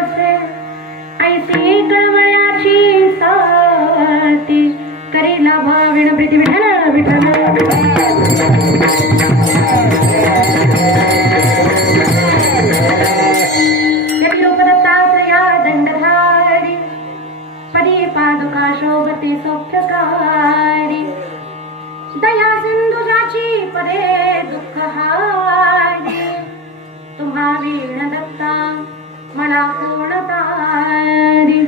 असे ऐसी कळवळ्याची साती करीला भाविण प्रीती विठ्ठल विठ्ठल उपदत्तात्रया दंडधारी पदी पादुका शोभती सौख्यकारी दया सिंधुजाची पदे दुःखहारी तुम्हा वीण दत्ता मला कोण तारी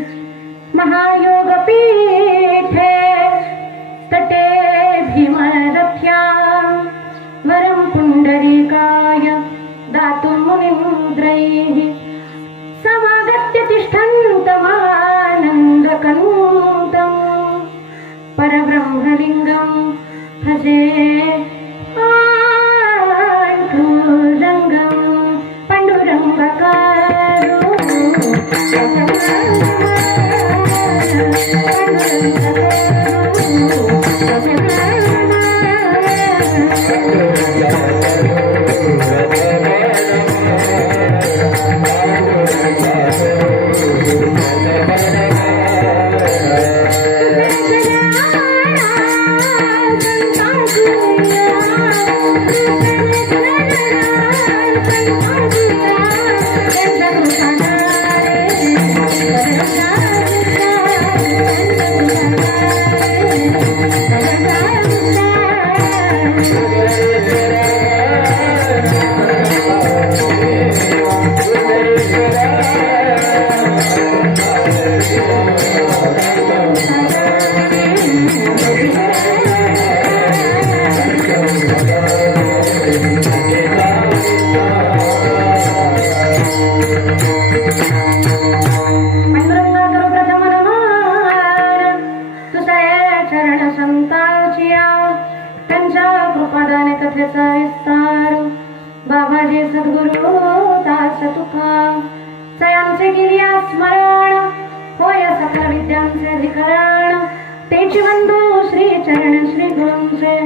महायोग पीठे तटे भीमरथ्या वरं पुंडरीकाय दातुं मुनिमुद्रैः समागत्य तिष्ठन्तमानन्दकन्दं परब्रह्मलिङ्गं भजे बाबाजी सद्गुरु दास तुका सयांचे गिर्या स्मरण होय सकल विद्यांचे अधिकरण तेची बंधू श्री चरण श्री गुरूंचे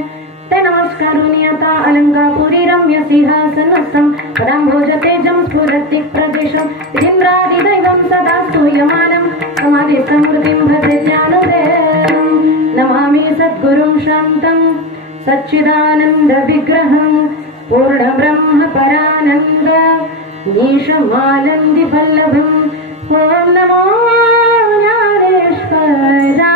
ते नमस्कारुनी आता अलंकापुरी रम्य सिंहासनस्थं पदांभोज तेजं स्फुरति प्रदेशं विधिन्द्रादिदैवं सदा स्तूयमानं समाधिसमूर्तिं भजे ज्ञानदेवं नमामि सद्गुरुं शान्तं सच्चिदानन्द विग्रहं पूर्ण ब्रह्म परानंद नीशमानंदी वल्लभम् ओम नमो ज्ञानेश्वरा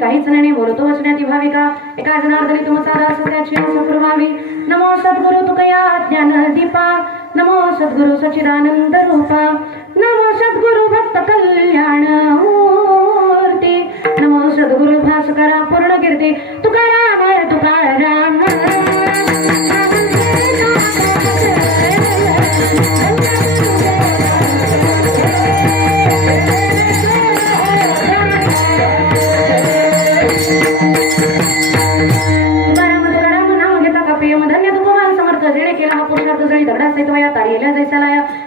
काहीच नाही बोलतो वचनाती भाविका एका जनार्दनी तुम सारा सत्याची सफरवावी नमो सद्गुरु तुकया ज्ञान दीपा नमो सद्गुरु सच्चिदानंद रूपा नमो सद्गुरु भक्त कल्याण मूर्ती नमो सद्गुरु भास्करा पूर्ण कीर्ती तुकाराम तुकाराम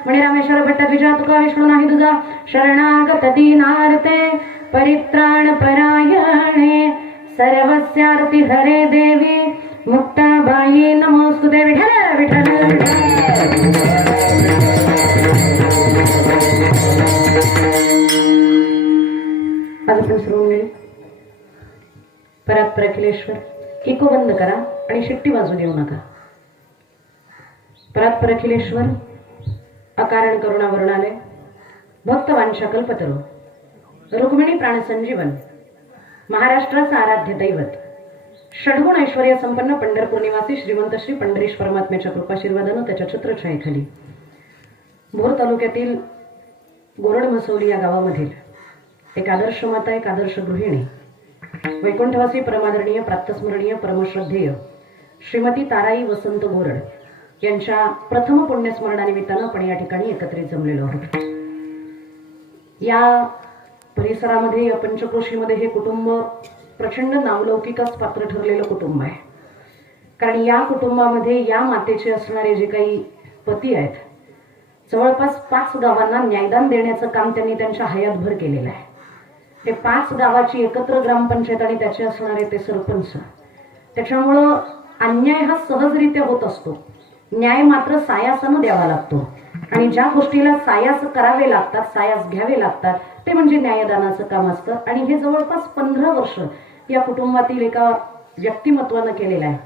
म्हणे रामेश्वर भट्ट द्विजा तुका विष्णू नाही तुझा शरणागत दीनार्ते परित्राण परायणे सर्वस्यार्ति हरे देवी मुक्ताबाई नमोस्तुते विठ्ठल विठ्ठल परत अखिलेश्वर इको बंद करा आणि शिट्टी वाजू देऊ नका. परत अखिलेश्वर अकारण करुणा वरुणालय भक्तवांशा कल्पतरू रुक्मिणी प्राणसंजीवन महाराष्ट्राचं आराध्य दैवत षडगुण ऐश्वर्य संपन्न पंढरपूर निवासी श्रीमंत श्री पंढरीश परमात्म्याच्या कृपाशीर्वादानं त्याच्या छत्रछायेखाली भोर तालुक्यातील गोरड मसौली या गावामधील एक आदर्श माता, एक आदर्श गृहिणी, वैकुंठवासी परमादरणीय प्रातस्मरणीय परमश्रद्धेय श्रीमती ताराई वसंत गोरड यांच्या प्रथम पुण्यस्मरणानिमित्तानं आपण या ठिकाणी एकत्रित जमलेलो आहोत. या परिसरामध्ये, या पंचक्रोशीमध्ये हे कुटुंब प्रचंड नावलौकिकच पात्र ठरलेलं कुटुंब आहे. कारण या कुटुंबामध्ये या मातेचे असणारे जे काही पती आहेत, जवळपास 5 गावांना न्यायदान देण्याचं काम त्यांनी त्यांच्या हयातभर केलेलं आहे. ते 5 गावाची एकत्र ग्रामपंचायत आणि त्याचे असणारे ते सरपंच. त्याच्यामुळं अन्याय हा सहजरित्या होत असतो, न्याय मात्र सायासानं द्यावा लागतो. आणि ज्या गोष्टीला सायास करावे लागतात, सायास घ्यावे लागतात, ते म्हणजे न्यायदानाचं काम असतं. आणि हे जवळपास 15 वर्ष या कुटुंबातील एका व्यक्तिमत्वानं केलेलं आहे.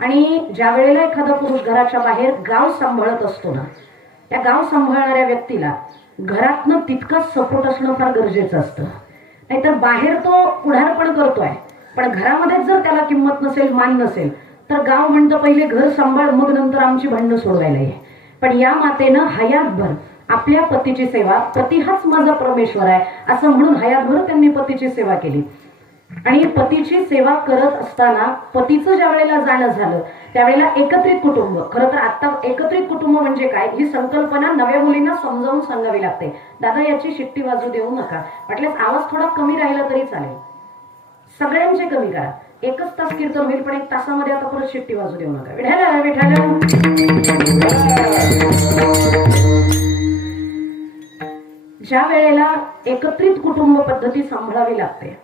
आणि ज्या वेळेला एखादा पुरुष घराच्या बाहेर गाव सांभाळत असतो ना, त्या गाव सांभाळणाऱ्या व्यक्तीला घरातनं तितकाच सपोर्ट असणं फार गरजेचं असतं. नाहीतर बाहेर तो पुढारपण करतोय, पण घरामध्येच जर त्याला किंमत नसेल, मान नसेल, तर गाव म्हणतं पहिले घर सांभाळ, मग नंतर आमची भांडणं सोडवायला ये. पण या मातेनं हयातभर आपल्या पतीची सेवा, पती हाच माझा परमेश्वर आहे असं म्हणून हयातभर त्यांनी पतीची सेवा केली. आणि पतीची सेवा करत असताना पतीचं ज्या वेळेला जाणं झालं त्यावेळेला एकत्रित कुटुंब, खरं तर आता एकत्रित कुटुंब म्हणजे काय ही संकल्पना नव्या मुलींना समजावून सांगावी लागते. दादा याची शिट्टी वाजू देऊ नका, वाटल्यास आवाज थोडा कमी राहिला तरी चालेल, सगळ्यांचे कमी करा. 1 तास कीर्तन होईल, पण 1 तासामध्ये आता परत शिट्टी वाजू देऊ नका. विठाला विठाला. ज्या वेळेला एकत्रित कुटुंब पद्धती सांभाळावी लागते,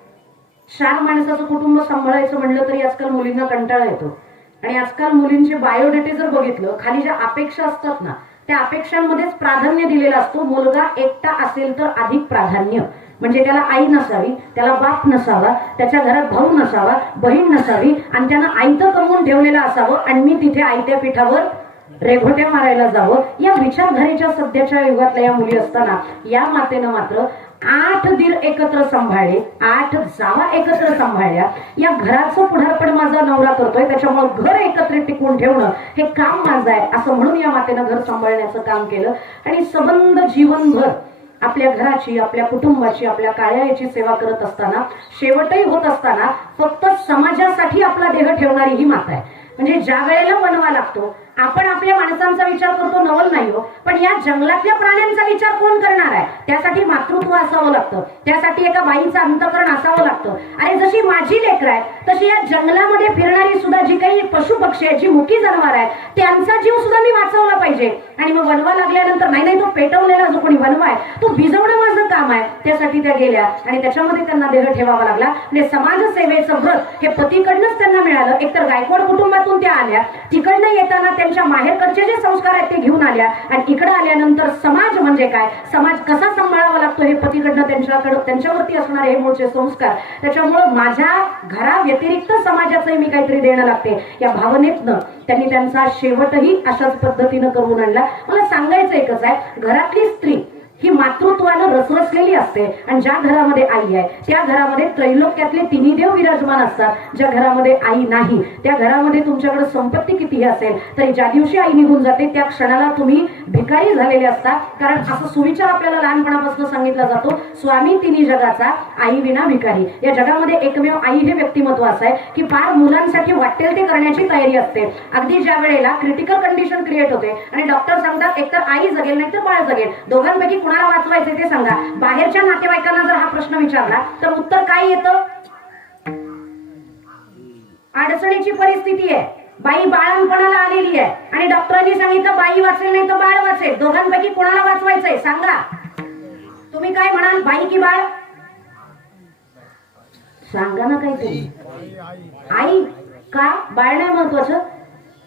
4 माणसाचं कुटुंब सांभाळायचं म्हणलं तरी आजकाल मुलींना कंटाळा येतो. आणि आजकाल मुलींचे बायोडेटे जर बघितलं, खाली ज्या अपेक्षा असतात ना, त्या अपेक्षांमध्येच प्राधान्य दिलेलं असतो. मुलगा एकटा असेल तर अधिक प्राधान्य, म्हणजे त्याला आई नसावी, त्याला बाप नसावा, त्याच्या घरात भाऊ नसावा, बहीण नसावी, आणि त्यानं आयतं कमवून ठेवलेलं असावं आणि मी तिथे आयत्या पिठावर रेघोट्या मारायला जावं. या विचारधारेच्या सध्याच्या युगातल्या या मुली असताना या मातेनं मात्र 8 दीर एकत्र सांभाळले, 8 जावा एकत्र सांभाळल्या. या घराचं पुढारपण माझा नवरा करतोय, त्याच्यामुळे घर एकत्रित टिकवून ठेवणं हे काम माझं आहे असं म्हणून या मातेनं घर सांभाळण्याचं काम केलं. आणि सबंध जीवनभर आपल्या घराची, आपल्या कुटुंबाची, आपल्या काळ्याची सेवा करत असताना, शेवटही होत असताना फक्त समाजासाठी आपला देह ठेवणारी ही माता आहे. म्हणजे ज्या वेळेला बनवा लागतो, आपण आपल्या माणसांचा विचार करतो, नवल नाही हो, पण या जंगलातल्या प्राण्यांचा विचार कोण करणार आहे? त्यासाठी मातृत्व असावं लागतं, त्यासाठी एका बाईचं अंतकरण असावं लागतं. अरे जशी माझी लेकरं आहे तशी या जंगलामध्ये फिरणारी सुद्धा जी काही पशु पक्षी आहेत, जी मुकी जनावर आहेत, त्यांचा जीव सुद्धा मी वाचवला पाहिजे. आणि मग वनवा लागल्यानंतर नाही तो पेटवलेला जो कोणी वनवा आहे तो भिजवणं माझं काम आहे, त्यासाठी त्या गेल्या आणि त्याच्यामध्ये त्यांना देह ठेवावा लागला. म्हणजे समाजसेवेचं व्रत हे पतीकडनंच त्यांना मिळालं. एकतर गायकवाड कुटुंबातून त्या आल्या, तिकडनं येताना त्यांच्या माहेरकडचे जे संस्कार आहेत ते घेऊन आल्या, आणि इकडे आल्यानंतर समाज म्हणजे काय, समाज कसा सांभाळावा लागतो हे पतीकडनं त्यांच्यावरती असणारे हे मूळचे संस्कार. त्याच्यामुळं माझ्या घरा व्यतिरिक्त समाजाचंही मी काहीतरी देणं लागते या भावनेतनं त्यांनी त्यांचा शेवटही अशाच पद्धतीनं करून आणला. मला सांगायचं एकच आहे, घरातली स्त्री ही मातृत्वानं रसरसलेली असते. आणि ज्या घरामध्ये आई आहे त्या घरामध्ये त्रैलोक्यातले तिन्ही देव विराजमान असतात. ज्या घरामध्ये आई नाही त्या घरामध्ये तुमच्याकडे संपत्ती कितीही असेल तरी ज्या दिवशी आई निघून जाते त्या क्षणाला तुम्ही भिकारी झालेले असतात. कारण असं सुविचार आपल्याला लहानपणापासून सांगितला जातो, स्वामी तिन्ही जगाचा, आई विना भिकारी. या जगामध्ये एकमेव आई हे व्यक्तिमत्व असं आहे की फार मुलांसाठी वाटेल ते करण्याची तयारी असते. अगदी ज्या वेळेला क्रिटिकल कंडिशन क्रिएट होते आणि डॉक्टर सांगतात एकतर आई जगेल नाही तर बाळ जगेल, दोघांपैकी कुणाला वाचवायचे ते सांगा. बाहेरच्या नातेवाईकांना जर हा प्रश्न विचारला तर उत्तर काय येतं? अडचणीची परिस्थिती आहे, बाई बाळणपणाला आलेली आहे आणि डॉक्टरांनी सांगितलं बाई वाचेल नाही तर बाळ वाचेल, दोघांपैकी कुणाला वाचवायचंय सांगा. तुम्ही काय म्हणाल, बाई की बाळ? सांगा ना काहीतरी. आई का? बाळ नाही महत्वाचं?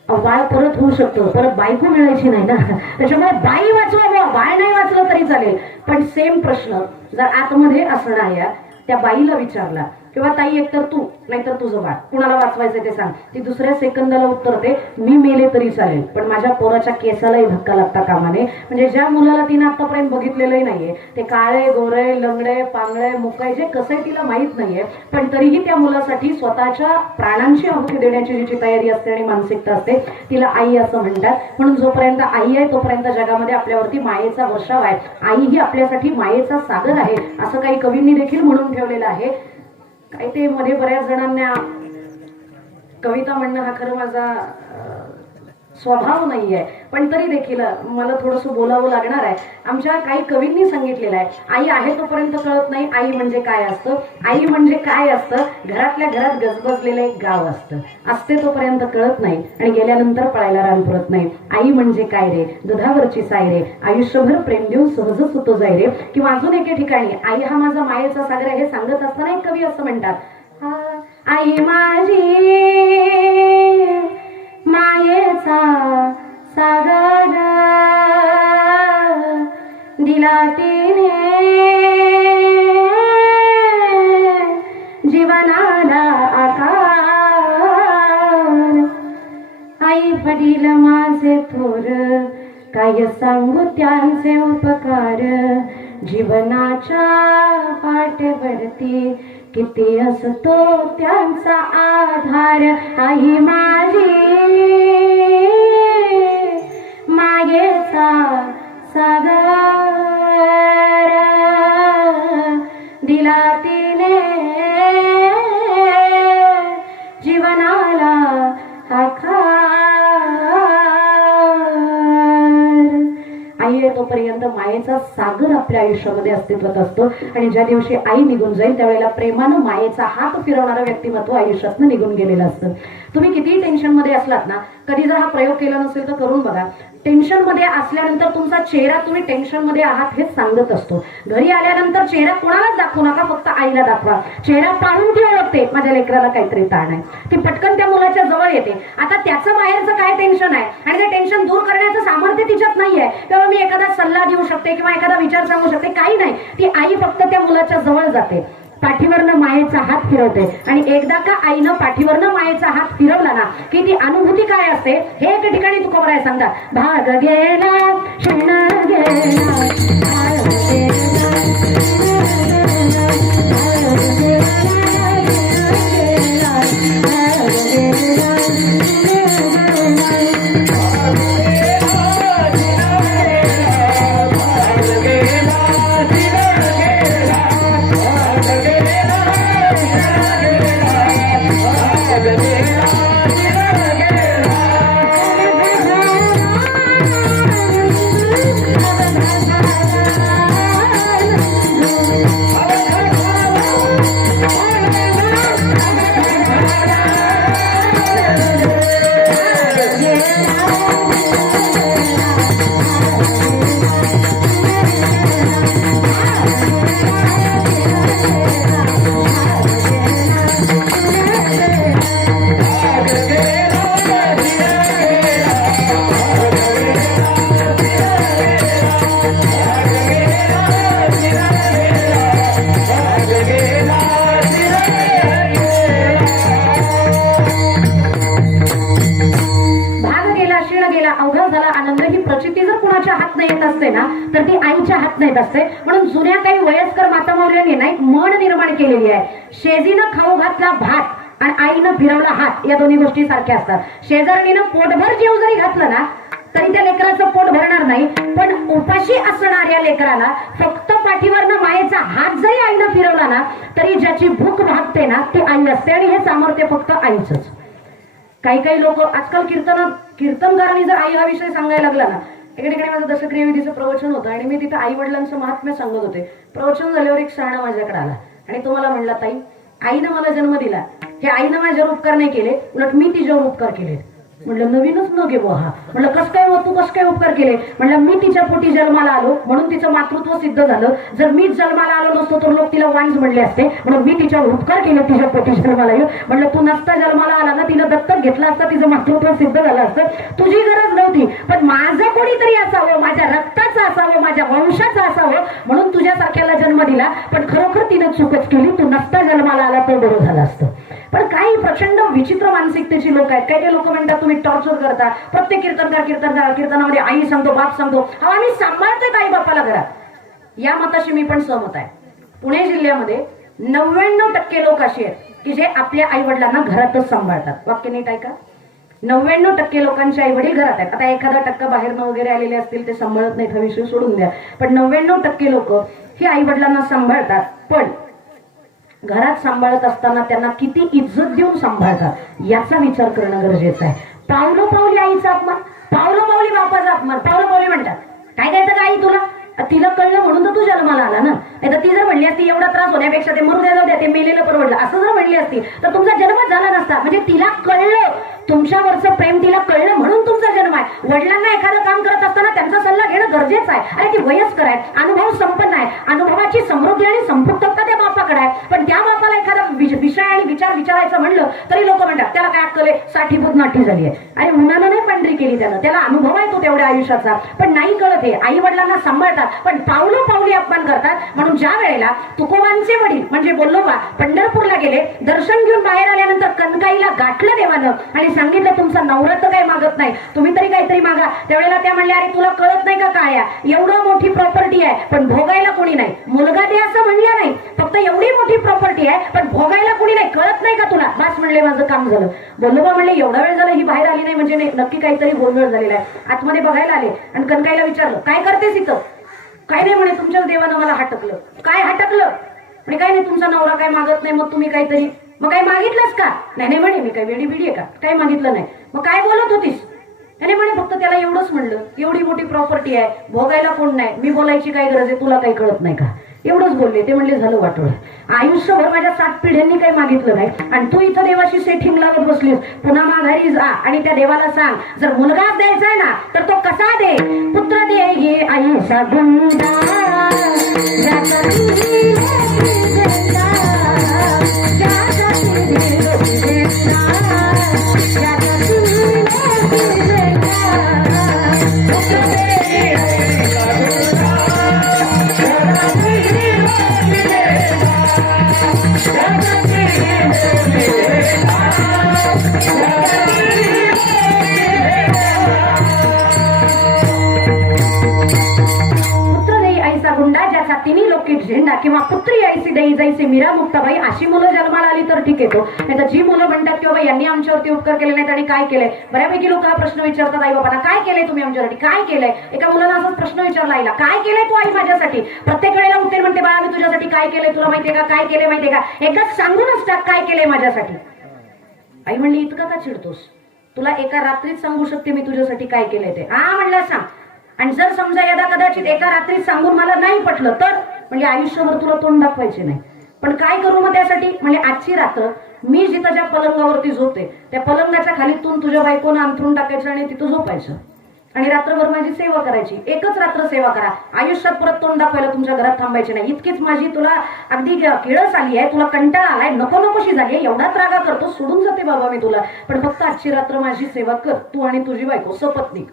बाळ परत होऊ शकतो, परत बायको मिळायची नाही ना, त्याच्यामुळे बाई वाचवा, बाळ नाही वाचलं तरी चालेल. पण सेम प्रश्न जर आतमध्ये असणाऱ्या त्या बाईला विचारला किंवा ताई एकतर तू नाहीतर तुझं बाळ, कुणाला वाचवायचं ते सांग. ती दुसऱ्या सेकंदाला उत्तरते मी मेले तरी चालेल पण माझ्या पोराच्या केसालाही धक्का लागता कामा नये. म्हणजे ज्या मुलाला तिने आतापर्यंत बघितलेलंही नाहीये, ते काळे गोरे लंगडे पांगळे मुकाय जे कसंही तिला माहित नाहीये, पण तरीही त्या मुलासाठी स्वतःच्या प्राणांची आहुती देण्याची जी तयारी असते आणि मानसिकता असते तिला आई असं म्हणतात. म्हणून जोपर्यंत आई आहे तोपर्यंत जगामध्ये आपल्यावरती मायेचा वर्षाव आहे. आई ही आपल्यासाठी मायेचा सागर आहे असं काही कवींनी देखील म्हणून ठेवलेलं आहे. काही ते मध्ये बऱ्याच जणांना कविता म्हणणं हा खरं माझा स्वभाव नाहीये, पण तरी देखील मला थोडंसं बोलावं लागणार आहे. आमच्या काही कवींनी सांगितलेलं आहे आई आहे तोपर्यंत कळत नाही आई म्हणजे काय असतं. आई म्हणजे काय असतं, घरातल्या घरात गजबजलेलं एक गाव असतं, असते तोपर्यंत कळत नाही आणि गेल्यानंतर पळायला रान पुरत नाही. आई म्हणजे काय रे, दुधावरची साय रे, आयुष्यभर प्रेम देऊ सहजच होतो जाय रे. किंवा अजून एके ठिकाणी आई हा माझा मायेचा सागर आहे हे सांगत असताना एक कवी असं म्हणतात, आई माझी मायेचा सागर दिला तिने जीवनाला आकार. आई वडील माझे थोर काय सांगू त्यांचे उपकार, जीवनाच्या पाठीवरती किती असतो त्यांचा आधार. आई माझी मायेचा सागर दिला तिने जीवनाला आकार. आई आहे तोपर्यंत मायेचा सागर आपल्या आयुष्यामध्ये अस्तित्वात असतो आणि ज्या दिवशी आई निघून जाईल त्यावेळेला प्रेमानं मायेचा हात फिरवणारं व्यक्तिमत्व आयुष्यातनं निघून गेलेलं असतं. तुम्ही कितीही टेन्शन मध्ये असलात ना, कधी जर हा प्रयोग केला नसेल तर करून बघा. टेन्शन मध्ये असल्यानंतर तुमचा चेहरा तुम्ही टेन्शन मध्ये आहात हेच सांगत असतो. घरी आल्यानंतर चेहरा कोणालाच दाखवू नका, फक्त आईला दाखवा. चेहरा पाहून ती ओळखते माझ्या लेकराला काहीतरी ताण आहे, ती पटकन त्या मुलाच्या जवळ येते. आता त्याचं बाहेरचं काय टेन्शन आहे आणि ते टेन्शन दूर करण्याचं सामर्थ्य तिच्यात नाहीये किंवा मी एखादा सल्ला देऊ शकते किंवा एखादा विचार सांगू शकते, काही नाही. ती आई फक्त त्या मुलाच्या जवळ जाते, पाठीवरनं मायेचा हात फिरवते आणि एकदा का आईनं पाठीवरनं मायेचा हात फिरवला ना की ती अनुभूती काय असते हे एका ठिकाणी तुकोबराय सांगतात. भाग गेला क्षण गेला भाग गेला तर ती आईच्या हात नाही असते. म्हणून जुन्या काही वयस्कर मातामौल्यांनी ना एक म्हण निर्माण केलेली आहे, शेजीनं खाऊ घातला भात आणि आईनं फिरवला हात, या दोन्ही गोष्टी सारख्या असतात. शेजारणीनं पोटभर जेव जरी घातलं ना तरी त्या लेकराचं पोट भरणार नाही, पण उपाशी असणाऱ्या लेकराला फक्त पाठीवरनं मायेचा हात जरी आईनं फिरवला ना तरी ज्याची भूक भागते ना ती आई असते आणि हे सामर्थ्य फक्त आईचंच. काही काही लोक आजकाल कीर्तनकारांनी जर आई हा विषय सांगायला लागला ना, एका ठिकाणी माझं दशक्रिया विधीचं प्रवचन होतं आणि मी तिथं आई वडिलांचं महात्म्य सांगत होते. प्रवचन झाल्यावर एक शहाणा माझ्याकडे आला आणि तो मला म्हणला, ताई आईनं मला जन्म दिला, हे आईनं माझ्यावर उपकार नाही केले, उलट मी तिच्यावर उपकार केले. म्हणलं नवीनच न घे हा. म्हणलं कस काय तू कस काय उपकार केले? म्हणलं मी तिच्या पोटी जन्माला आलो म्हणून तिचं मातृत्व सिद्ध झालं. जर मीच जन्माला आलो नसतो तर लोक तिला वांज म्हणले असते, म्हणून मी तिच्यावर उपकार केले तिच्या पोटी जन्माला येऊ. म्हणलं तू नसता जन्माला आला ना, तिला दत्तक घेतला असता, तिचं मातृत्व सिद्ध झालं असतं, तुझी गरज नव्हती. पण माझं कोणीतरी असावं, माझ्या रक्ताचं असावं, माझ्या वंशाचं असावं म्हणून तुझ्यासारख्याला जन्म जन्म दिला, पण खरोखर तिनं चूकच केली. तू नसता जन्माला आला तर बरं झालं असतं. पण काही प्रचंड विचित्र मानसिकतेची लोक आहेत. काही लोक म्हणतात तुम्ही टॉर्चर करता. प्रत्येक कीर्तनामध्ये आई सांगतो, बाप सांगतो. हा आम्ही सांभाळतोय आई बापाला घरात. या मताशी मी पण सहमत आहे. पुणे जिल्ह्यामध्ये 99% लोक असे आहेत की जे आपल्या आई वडिलांना घरातच सांभाळतात. वाक्य नीट ऐका. 99% लोकांचे आई वडील घरात आहेत. आता 1% बाहेरनं वगैरे आलेले असतील ते सांभाळत नाहीत, हा विषय सोडून द्या. पण 99% लोक हे आई वडिलांना सांभाळतात. पण घरात सांभाळत असताना त्यांना किती इज्जत देऊन सांभाळतात याचा विचार करणं गरजेचं आहे. पावलं पावली आईचा अपमान, पावलं पावली बापाचा अपमान. पावलं पावली म्हणतात काय कळतं का आई तुला? तिला कळलं म्हणून तर तू जन्माला आला ना. नाही तर ती जर म्हणली असती एवढा त्रास होण्यापेक्षा ते मरू द्या, ते मेलेलं परवडलं असं जर म्हणली असती तर तुमचा जन्मच झाला नसता. म्हणजे तिला कळलं, तुमच्यावरचं प्रेम तिला कळलं म्हणून तुमचा जन्म आहे. वडिलांना एखादं काम करत असताना त्यांचा सल्ला घेणं गरजेचं आहे. अरे ती वयस्कर आहे, अनुभव संपन्न आहे, अनुभवाची समृद्धी आणि संपृक्तता त्या बापाकडे आहे. पण त्या बापाला एखादा विषय आणि विचार विचारायचं म्हणलं तरी लोक म्हणतात त्याला काय अक्कल आहे, साठीभूत नाठी झाली आहे. अरे उन्हानं नाही पांढरी केली त्यानं, त्याला अनुभव आहे तो तेवढ्या आयुष्याचा. पण नाही कळत हे आई वडिलांना सांभाळतात पण पावलं पावली अपमान करतात. म्हणून ज्या वेळेला तुकोबांचे वडील म्हणजे बोल्लोबा पंढरपूरला गेले, दर्शन घेऊन बाहेर आल्यानंतर कनकाईला गाठलं देवानं आणि सांगितलं तुमचा नवरा तर काही मागत नाही, तुम्ही तरी काहीतरी मागा. त्यावेळेला त्या म्हणल्या अरे तुला कळत नाही का काय एवढं मोठी प्रॉपर्टी आहे पण भोगायला कोणी नाही. मुलगा दे असं म्हणलं नाही, फक्त एवढी मोठी प्रॉपर्टी आहे पण भोगायला कोणी नाही. कळत नाही का तुला? बस म्हणले माझं काम झालं. बोल्लोबा म्हणले एवढा वेळ झाला ही बाहेर आली नाही म्हणजे नक्की काहीतरी गोंधळ झालेला आहे. आतमध्ये बघायला आले आणि कनकाईला विचारलं काय करतेस इथं? काय नाही म्हणे तुमच्याच देवानं मला हटकलं. काय हटकलं? म्हणे काय नाही तुमचा नवरा काय मागत नाही, मग तुम्ही काहीतरी मग काय मागितलंस का? नाही म्हणे मी काय वेडी बिडी आहे का, काही मागितलं नाही. मग काय बोलत होतीस? त्याने म्हणे फक्त त्याला एवढंच म्हणलं एवढी मोठी प्रॉपर्टी आहे भोगायला कोण नाही, मी बोलायची काय गरज आहे, तुला काही कळत नाही का, एवढंच बोलले. ते म्हणले झालं वाटोळ. आयुष्यभर माझ्या 7 पिढ्यांनी काही मागितलं नाही आणि तू इथं देवाशी सेटिंग लावत बसलीस. पुन्हा माघारी जा आणि त्या देवाला सांग जर मुलगाच द्यायचा आहे ना तर तो कसा दे. पुत्र दे हे आईचा गुंडा तिन्ही लोके झेंडा किंवा पुत्री आईसी देई जायचे मीरा मुक्ताबाई अशी मुलं जन्माला आली तर ठीक येतो. नाही तर जी मुलं म्हणतात की बाबा यांनी आमच्यावरती उपकार केले नाहीत आणि काय केलंय. बऱ्यापैकी लोक हा प्रश्न विचारतात आई बाबांना काय केलंय तुम्ही आमच्यासाठी, काय केलंय. एका मुलाला असाच प्रश्न विचारला आईला काय केलंय तू आई माझ्यासाठी. प्रत्येक वेळेला उत्तर म्हणते बाळा मी तुझ्यासाठी काय केलंय तुला माहितीये का, काय केलंय माहितीये का, एकदाच सांगूनच टाक काय केलंय माझ्यासाठी. आई म्हणली इतकं का चिडतोस, तुला एका रात्रीत सांगू शकते मी तुझ्यासाठी काय केलंय ते. हा म्हणलं सांग. आणि जर समजा यदा कदाचित एका रात्रीत सांगून मला नाही पटलं तर म्हणजे आयुष्यभर तुला तोंड दाखवायचे नाही. पण काय करू मग त्यासाठी. म्हणजे आजची रात्र मी जिथं ज्या पलंगावरती झोपते त्या पलंगाच्या खालीतून तुझ्या बायकोनं अंथरून टाकायचं आणि तिथं झोपायचं आणि रात्रभर माझी सेवा करायची. एकच रात्र सेवा करा, आयुष्यात परत तोंड दाखवायला तुमच्या घरात थांबायचे नाही. इतकीच माझी तुला अगदी किळस आली आहे, तुला कंटाळा आलाय, नको नकोशी झाली आहे, एवढाच रागा करतो, सोडून जाते बाबा मी तुला, पण फक्त आजची रात्र माझी सेवा कर तू आणि तुझी बायको सपत्नीक.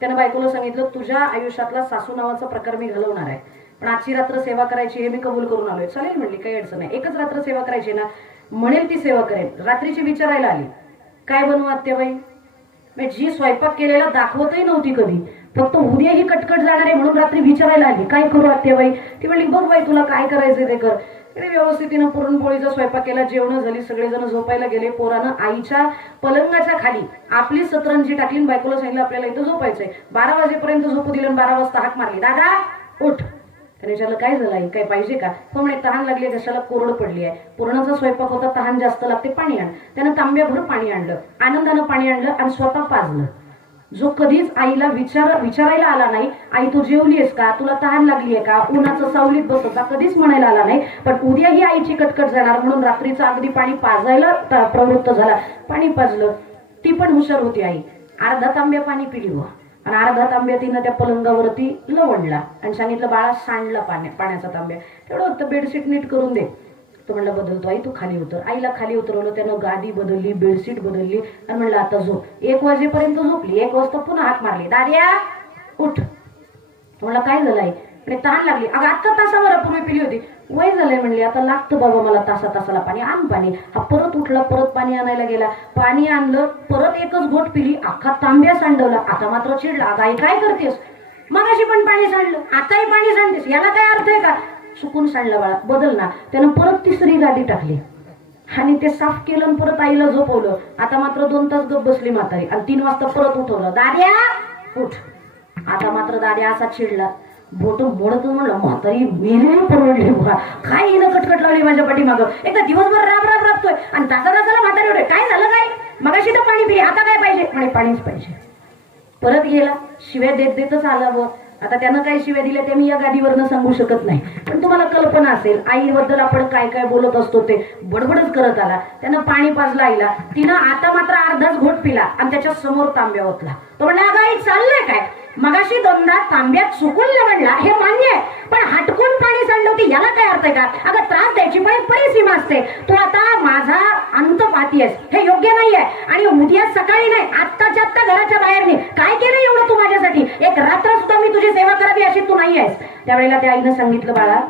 त्यानं बायकोला सांगितलं तुझ्या आयुष्यातला सासू नावाचा प्रकार मी घालवणार आहे पण आजची रात्र सेवा करायची हे मी कबूल करून आलोय. चालेल म्हणली, काही अडचण नाही, एकच रात्र सेवा करायची ना, म्हणेल ती सेवा करेल. रात्रीची विचारायला आली काय बनवू आत्याबाई. मी जी स्वयंपाक केलेला दाखवतही नव्हती कधी, फक्त उद्या ही कटकट जाणार आहे म्हणून रात्री विचारायला आली काय करू आत्याबाई. ती म्हणली बघ बाई तुला काय करायचंय ते कर. व्यवस्थितीनं पुरणपोळीचा स्वयंपाक केला, जेवण झाली, सगळेजण झोपायला गेले. पोरानं आईच्या पलंगाच्या खाली आपली सतरंजी टाकली, बायकोला सांगितलं आपल्याला इथं झोपायचंय. 12 वाजेपर्यंत झोपू दिलं, 12 वाजता हाक मारली दादा उठ. त्याने विचारलं काय झालं आई, काय पाहिजे का. तो म्हणे तहान लागली, घशाला कोरड पडली आहे, पुरणाचा स्वयंपाक होता, तहान जास्त लागते, पाणी आण. त्यानं तांब्याभर पाणी आणलं, आनंदानं पाणी आणलं आणि स्वतः पाजलं. जो कधीच आईला विचारायला आला नाही आई तू जेवलीस का, तुला तहान लागली आहे का, उन्हाचं सावलीत बस होता, कधीच म्हणायला आला नाही. पण उद्या ही आईची कटकट जाणार म्हणून रात्रीचं अगदी पाणी पाजायला प्रवृत्त झाला, पाणी पाजलं. ती पण हुशार होती आई, अर्धा तांब्या पाणी पिली आणि अर्धा तांब्या तिनं त्या पलंगावरती लवणला आणि सांगितलं बाळा सांडला पाण्याचा तांब्या, तेवढं होतं बेडशीट नीट करून दे. तो म्हणला बदलतो आई तू खाली उतर. आईला खाली उतरवलं, त्यानं गादी बदलली, बेडशीट बदलली आणि म्हणलं आता झोप. 1 वाजेपर्यंत झोपली. 1 वाजता पुन्हा हाक मारली दाद्या उठ. म्हणलं काय झालं आई. आणि तहान लागली. अगं आता तासाभरापूर्वी पिली होती. वय झालंय म्हणली, आता लागतं बाबा मला तासाला पाणी, आण पाणी. हा परत उठला, परत पाणी आणायला गेला, पाणी आणलं, परत एकच घोट पिली, अख्खा तांब्या सांडवला. आता मात्र चिडला, अगं काय करतेस, मगाशी पण पाणी सांडलं, आताही पाणी सांडतेस, याला काय अर्थ आहे का? चुकून सांडलं बाळा, बदल ना. त्यानं परत तिसरी गादी टाकली आणि ते साफ केलं आणि परत आईला झोपवलं. आता मात्र 2 तास गप बसली म्हातारी आणि 3 वाजता परत उठवलं, दाद्या उठ. आता मात्र दाद्या असा चिडला, बोट मोडत म्हणलं, म्हातारी मेली परवडली बघा, काय हिनं कटकट लावली माझ्या पाठीमागं. एकदा दिवसभर राबतोय आणि तासाला म्हातारी उठे, काय झालं काय, मगाशी तर पाणी पिले, आता काय पाहिजे म्हणे, पाणीच पाहिजे. परत गेला, शिव्या देतच आला. व आता त्यानं काय शिव्या दिल्या ते मी या गादीवरनं सांगू शकत नाही, पण तुम्हाला कल्पना असेल आईबद्दल आपण काय काय बोलत असतो ते बडबडच करत आला. त्यानं पाणी पाजलं आईला, तिनं आता मात्र अर्धाच घोट पिला आणि त्याच्या समोर तांब्या ओतला. तो म्हणला, अगं आई चाललंय काय, मगाशी 2दा तांब्यात चुकून म्हणला हे मान्य आहे, पण हटकून पाणी सांडवते याला काय अर्थ आहे का? अगं त्रास द्यायची पण एक परिसीमा असते. तू आता माझा अंत पाहतीयस, हे योग्य नाहीये. आणि उद्या सकाळी नाही, आत्ताच्या आत्ता घराच्या बाहेर नाही. काय केलं एवढं तू माझ्यासाठी? एक रात्र सुद्धा मी तुझी सेवा करावी अशी तू नाही आहेस. त्यावेळेला त्या आईनं सांगितलं, बाळा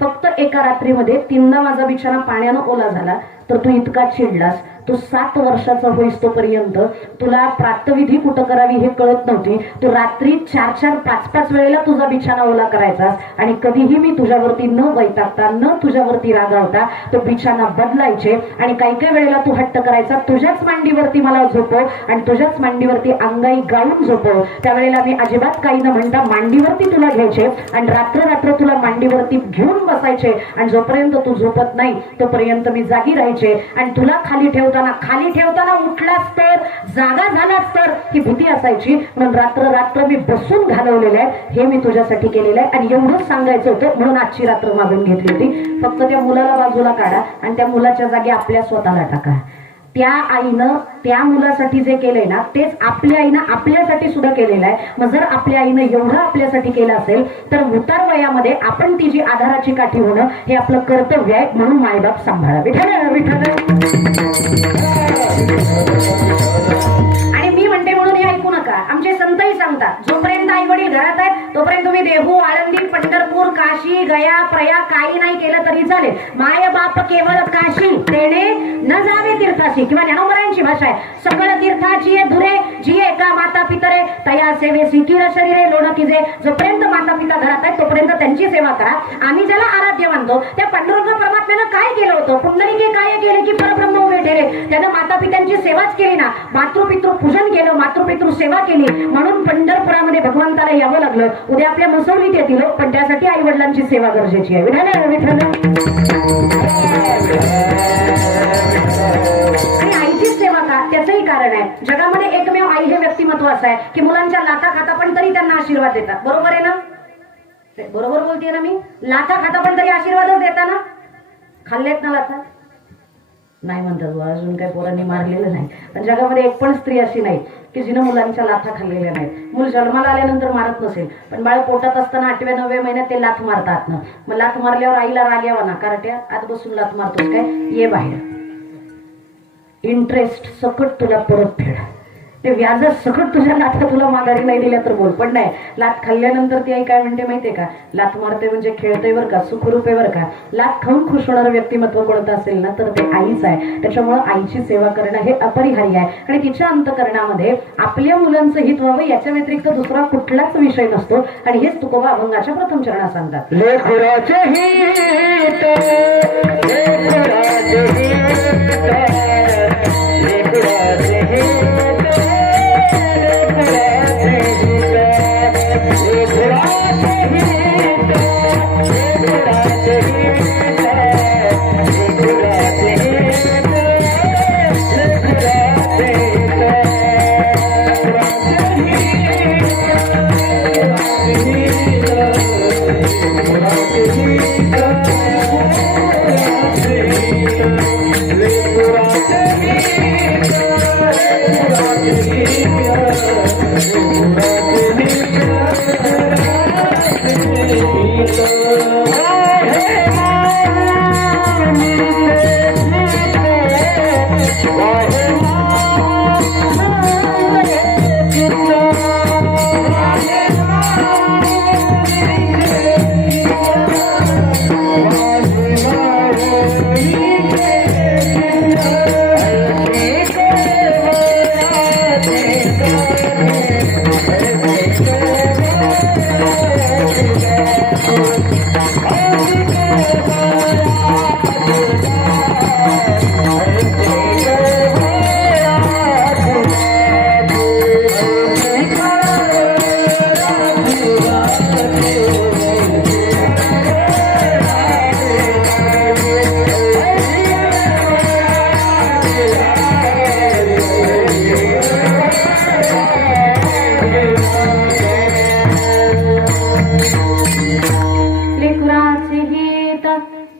फक्त एका रात्रीमध्ये 3दा माझा बिछाना पाण्यानं ओला झाला तर तू इतका चिडलास. तू 7 वर्षाचा होईस तोपर्यंत तुला प्रातविधी कुठं करावी हे कळत नव्हती. तू रात्री 4-4, 5-5 वेळेला तुझा बिछाना ओला करायचास आणि कधीही मी तुझ्यावरती न वैतागता, न तुझ्यावरती रागावता तो बिछाना बदलायचे. आणि काही काही वेळेला तू हट्ट करायचा, तुझ्याच मांडीवरती मला झोपव आणि तुझ्याच मांडीवरती अंगाई गाळून झोपव. त्यावेळेला मी अजिबात काही न म्हणता मांडीवरती तुला घ्यायचे आणि रात्र तुला मांडीवरती घेऊन बसायचे आणि जोपर्यंत तू झोपत नाही तोपर्यंत मी जागी राहायचे. आणि तुला खाली ठेवताना उठलास तर, जागा झालास तर ही भीती असायची. म्हणून रात्र मी बसून घालवलेलं आहे, हे मी तुझ्यासाठी केलेलं आहे. आणि एवढंच सांगायचं होतं म्हणून आजची रात्र मागून घेतली होती. फक्त त्या मुलाला बाजूला काढा आणि त्या मुलाच्या जागी आपल्या स्वतःला टाका. त्या आईनं त्या मुलासाठी जे केलंय ना तेच आपल्या आईनं आपल्यासाठी सुद्धा केलेलं आहे. मग जर आपल्या आईनं एवढं आपल्यासाठी केलं असेल तर उतार वयामध्ये आपण ती जी आधाराची काठी होणं हे आपलं कर्तव्य आहे. म्हणून मायबाप सांभाळा. विठ्ठल आणि मी म्हणते म्हणून हे ऐकू नका. आमचे संतही सांगतात, जोपर्यंत आई वडील घरात आहेत तोपर्यंत तुम्ही देहू, आळंदी, पंढरपूर, काशी, गया, प्रयाग काही नाही केलं तरी चालेल. माय बाप केवळ काशी तेने न जावे तीर्थाशी, किंवा ज्ञानोबरायांची भाषा आहे, सकळ तीर्थाची धुरे जिये का माता पितरे तया सेवे सिकिर शरीरे लोण किजे. जोपर्यंत माता पिता घरात आहेत तोपर्यंत त्यांची सेवा करा. आम्ही ज्याला आराध्य मानतो त्या पांडुरंग परमात्म्यानं काय केलं होतं? पुंडलिके काय केले की परब्रह्म उभे ठेवले. त्यानं माता पित्यांची सेवाच केली ना, मातृपितृ पूजन केलं, मातृपितृ सेवा केली. म्हणून पंढरपुरामध्ये भगवंताला यावं लागलं. उद्या आपल्या मसवलीत येतील, पण त्यासाठी आई वडिलांची सेवा गरजेची आहे. विठ्ठल आणि आईचीच सेवा का, त्याचंही कारण आहे. जगामध्ये एकमेव आई हे व्यक्तिमत्व असं आहे की मुलांच्या लाथा खाता पण तरी त्यांना आशीर्वाद देतात. बरोबर आहे ना? बरोबर बोलते ना मी? लाथा खाता पण तरी आशीर्वादच देता ना? खाल्लेत ना लाथा? नाही म्हणतात, अजून काही पोरांनी मारलेलं नाही. पण जगामध्ये एक पण स्त्री अशी नाही की जिनं मुलांच्या लाथा खाल्लेल्या नाहीत. मूल जन्माला आल्यानंतर मारत नसेल, पण बाळ पोटात असताना 8व्या-9व्या महिन्यात ते लाथ मारतात ना. मग लाथ मारल्यावर आईला राग यावा ना, कार्ट्या आत बसून लाथ मारतोस काय, ये बाहेर, इंटरेस्ट सकट तुला परत फेड, ते व्याज सकट तुझ्या लाथा तुला माघारी नाही दिल्या तर बोल. पण नाही, लाथ खाल्ल्यानंतर ती आई काय म्हणते माहितीये का? लाथ मारते म्हणजे खेळते बरं का, सुखरूप आहे बरं का. लाथ खाऊन खुश होणारं व्यक्तिमत्व कोणतं असेल ना तर ते आईच आहे. त्याच्यामुळं आईची सेवा करणं हे अपरिहार्य आहे. आणि तिच्या अंतकरणामध्ये आपल्या मुलांचं हित व्हावं याच्या व्यतिरिक्त दुसरा कुठलाच विषय नसतो. आणि हेच तुकोबा अभंगाच्या प्रथम चरणात सांगतात. लेकराचे हित, लेकराचे हित, लेकराचे हित,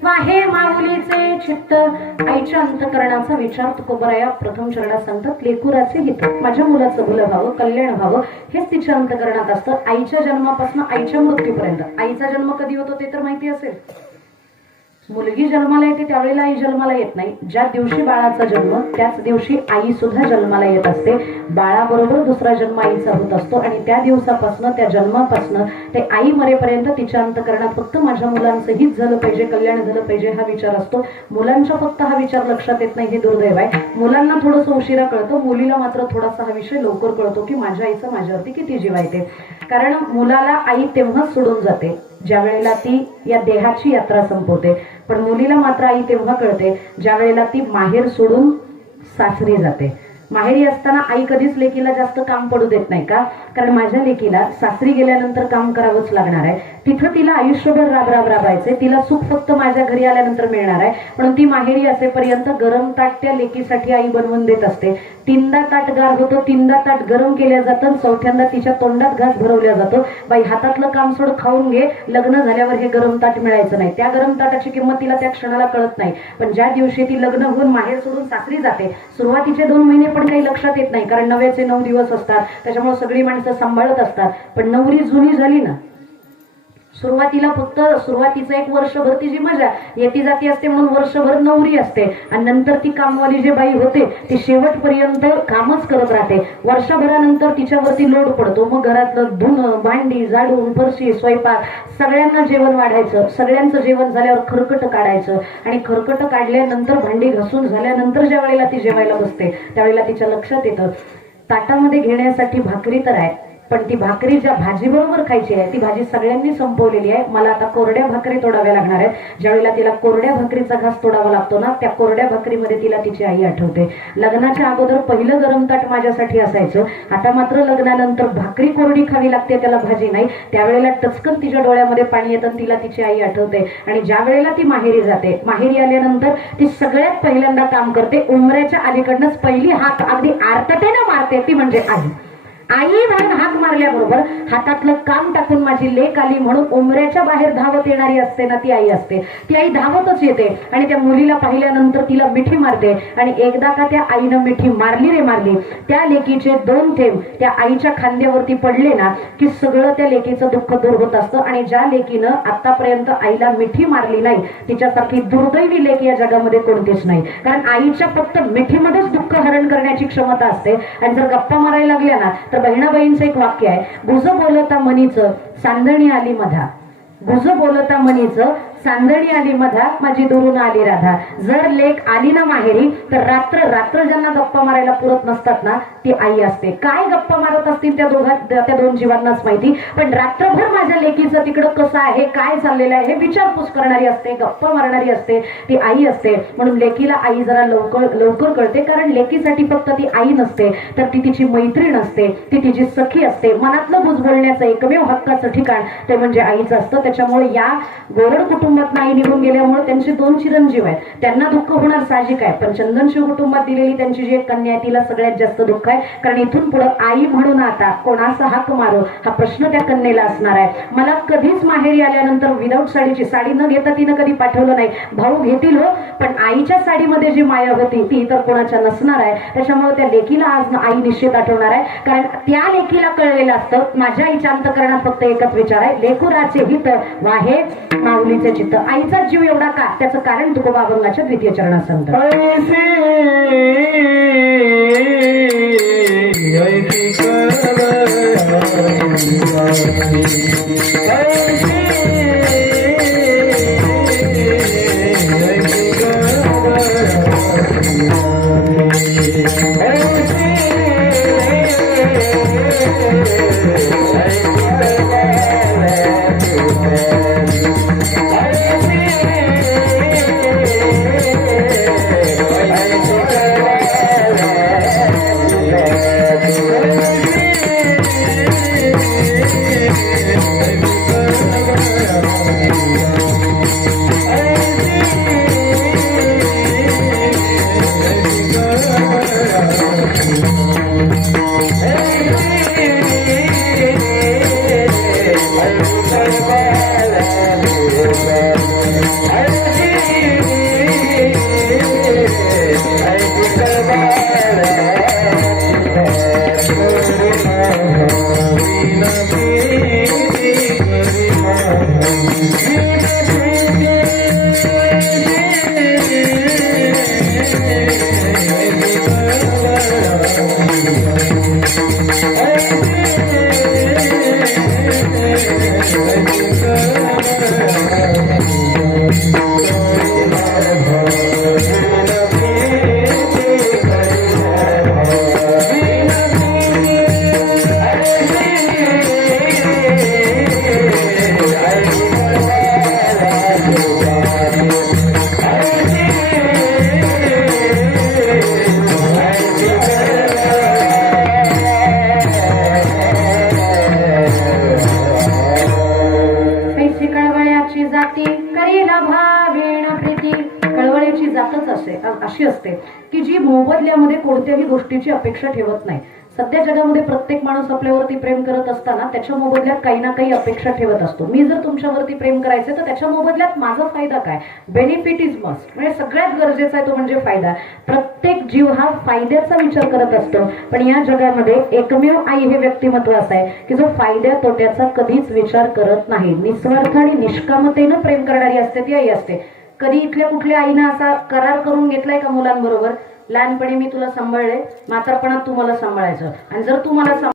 वाहे माऊलीचे चित्त आईच्या अंतकरणाचा विचार तुकोबराया प्रथम चरणात सांगतात. लेकुराचे हित, माझ्या मुलाचं भलं व्हावं, कल्याण व्हावं, हेच तिच्या अंतकरणात असतं. आईच्या जन्मापासून आईच्या मृत्यूपर्यंत. आईचा जन्म कधी होतो ते तर माहिती असेल. मुलगी जन्माला येते त्यावेळेला आई जन्माला येत नाही. ज्या दिवशी बाळाचा जन्म त्याच दिवशी आई सुद्धा जन्माला येत असते. बाळाबरोबर दुसरा जन्म आईचा होत असतो आणि त्या दिवसापासून, त्या जन्मापासून ते आई मरेपर्यंत तिच्या अंतकरणात फक्त माझ्या मुलांचं हित झालं पाहिजे, कल्याण झालं पाहिजे हा विचार असतो. मुलांच्या फक्त हा विचार लक्षात येत नाही, हे दुर्दैव आहे. मुलांना थोडंसं उशिरा कळतं, मुलीला मात्र थोडासा हा विषय लवकर कळतो की माझ्या आईचं माझ्यावरती किती जीव आहे ते. कारण मुलाला आई तेव्हाच सोडून जाते ज्या वेळेला ती या देहाची यात्रा संपवते, पण मुलीला मात्र आई तेव्हा कळते ज्या वेळेला ती माहेर सोडून सासरी जाते. माहेरी असताना आई कधीच लेकीला जास्त काम पडू देत नाही. का? कारण माझ्या लेकीला सासरी गेल्यानंतर काम करावंच लागणार आहे. तिथं तिला आयुष्यभर राबायचे, तिला सुख फक्त माझ्या घरी आल्यानंतर मिळणार आहे. म्हणून ती माहेरी असेपर्यंत गरम ताट त्या लेकीसाठी आई बनवून देत असते. तीनदा ताट गार होतो, तीनदा ताट गरम केल्या जातं, चौथ्यांदा तिच्या तोंडात घास भरवल्या जातो. बाई हातातलं काम सोड, खाऊन घे, लग्न झाल्यावर हे गरम ताट मिळायचं नाही. त्या गरम ताटाची किंमत तिला त्या क्षणाला कळत नाही. पण ज्या दिवशी ती लग्न होऊन माहेर सोडून सासरी जाते, सुरुवातीचे 2 महिने पण काही लक्षात येत नाही, कारण नव्याचे 9 दिवस असतात, त्याच्यामुळे सगळी माणसं सांभाळत असतात. पण नवरी जुनी झाली ना, सुरुवातीला फक्त सुरुवातीचं 1 वर्षभर तिची मजा येती जाती असते, म्हणून वर्षभर नवरी असते. आणि नंतर ती कामवाली जे बाई होते ती शेवटपर्यंत कामच करत राहते. वर्षभरानंतर तिच्यावरती लोड पडतो. मग घरातलं धुणं, भांडी, झाडून, फरशी, स्वयंपाक, सगळ्यांना जेवण वाढायचं. सगळ्यांचं जेवण झाल्यावर खरकट काढायचं आणि खरकट काढल्यानंतर, भांडी घासून झाल्यानंतर ज्या वेळेला ती जेवायला बसते त्यावेळेला तिच्या लक्षात येतं ताटामध्ये घेण्यासाठी भाकरी तर आहे, पण ती भाकरी ज्या भाजी बरोबर खायची आहे ती भाजी सगळ्यांनी संपवलेली आहे. मला आता कोरड्या भाकरी तोडाव्या लागणार आहेत. ज्यावेळेला तिला कोरड्या भाकरीचा घास तोडावा लागतो ना, त्या कोरड्या भाकरीमध्ये तिला तिची आई आठवते. लग्नाच्या अगोदर पहिलं गरम ताट माझ्यासाठी असायचं, आता मात्र लग्नानंतर भाकरी कोरडी खावी लागते, त्याला भाजी नाही. त्यावेळेला टचकन तिच्या डोळ्यामध्ये पाणी येतं, तिला तिची आई आठवते. आणि ज्या वेळेला ती माहेरी जाते, माहेरी आल्यानंतर ती सगळ्यात पहिल्यांदा काम करते. उमऱ्याच्या अलीकडनंच पहिली हाक अगदी आर्ततेनं मारते ती म्हणजे आई. आई म्हणून हाक मारल्याबरोबर हातातलं काम टाकून माझी लेक आली म्हणून उमऱ्याच्या बाहेर धावत येणारी असते ना, ती आई असते. ती आई धावतच येते आणि त्या मुलीला पाहिल्यानंतर तिला मिठी मारते. आणि एकदा का त्या आईनं मिठी मारली रे मारली, त्या लेकीचे 2 थेंब त्या आईच्या खांद्यावरती पडले ना की सगळं त्या लेकीचं दुःख दूर होत असतं. आणि ज्या लेकीनं आतापर्यंत आईला मिठी मारली नाही तिच्यासारखी दुर्दैवी लेक या जगामध्ये कोणतीच नाही. कारण आईच्या फक्त मिठीमध्येच दुःख हरण करण्याची क्षमता असते. आणि जर गप्पा मारायला लागल्या ना तर बहिणाबाईंचं एक वाक्य आहे, गुज बोलता मनीचं सांदणी आली मधा. गुज बोलता मनीचं सांदणी आली मधा, माझी दुरून आली राधा. जर लेक आली ना माहेरी तर रात्र रात्र ज्यांना गप्पा मारायला पुरत नसतात ना ती आई असते. काय गप्पा मारत असतील त्या 2 जीवांनाच माहिती, पण रात्रभर माझ्या लेकीचं तिकडं कसं आहे, काय चाललेलं आहे हे विचारपूस करणारी असते, गप्पा मारणारी असते, ती आई असते. म्हणून लेकीला आई जरा लवकर कळते, कारण लेकीसाठी फक्त ती आई नसते तर ती तिची मैत्रीण असते, ती तिची सखी असते. मनातलं बुज बोलण्याचं एकमेव हक्काचं ठिकाण ते म्हणजे आईचं असतं. त्याच्यामुळे या गोरड कुटुंबात आई निघून गेल्यामुळे त्यांचे 2 चिरंजीव आहेत, त्यांना दुःख होणार साहजिक आहे. पण चंदनशिव कुटुंबात दिलेली त्यांची जी एक कन्या आहे तिला सगळ्यात जास्त दुःख आहे. कारण इथून पुढे आई म्हणून आता कोणाचा हाक मारो हा प्रश्न त्या कन्येला असणार आहे. मला कधीच माहेरी आल्यानंतर विदाऊट साडीची, साडी न घेता तिनं कधी पाठवलं नाही. भाऊ घेतील हो, पण आईच्या साडीमध्ये जी माया होती ती इतर कोणाच्या नसणार आहे. त्याच्यामुळे त्या लेकीला आज आई निश्चित आठवणार आहे. कारण त्या लेकीला कळलेलं असतं माझ्या आईच्या अंतकरणात फक्त एकच विचार आहे, लेकुराचे हित वाहे माऊलीचे चित्त. आईचा जीव एवढा का, त्याचं कारण तुकोबा अभंगाच्या 2य चरणात सांगतात. पैसे कळवळ्याची जाती करीला भावेण प्रीती. कळवळ्याची जातच अशी असते की जी मोबदल्यामध्ये कोणत्याही गोष्टीची अपेक्षा ठेवत नाही. सध्या जगामध्ये प्रत्येक माणूस आपल्यावरती प्रेम करत असताना त्याच्या मोबदल्यात काही ना काही अपेक्षा ठेवत असतो. मी जर तुमच्यावरती प्रेम करायचे तर त्याच्या मोबदल्यात माझा फायदा काय? Benefit is must. म्हणजे सगळ्यात गरजेचा आहे तो म्हणजे फायदा. प्रत्येक जीव हा फायद्याचा विचार करत असतो. पण या जगामध्ये एकमेव आई हे व्यक्तिमत्व असं आहे की जो फायद्या तोट्याचा कधीच विचार करत नाही. निस्वार्थ आणि निष्कामतेनं प्रेम करणारी असते ती आई असते. कधी इथल्या कुठल्या आईनं असा करार करून घेतलाय का मुलांबरोबर? लहानपणी मी तुला सांभाळले, म्हातारपणात तू मला सांभाळायचं, आणि जर तू मला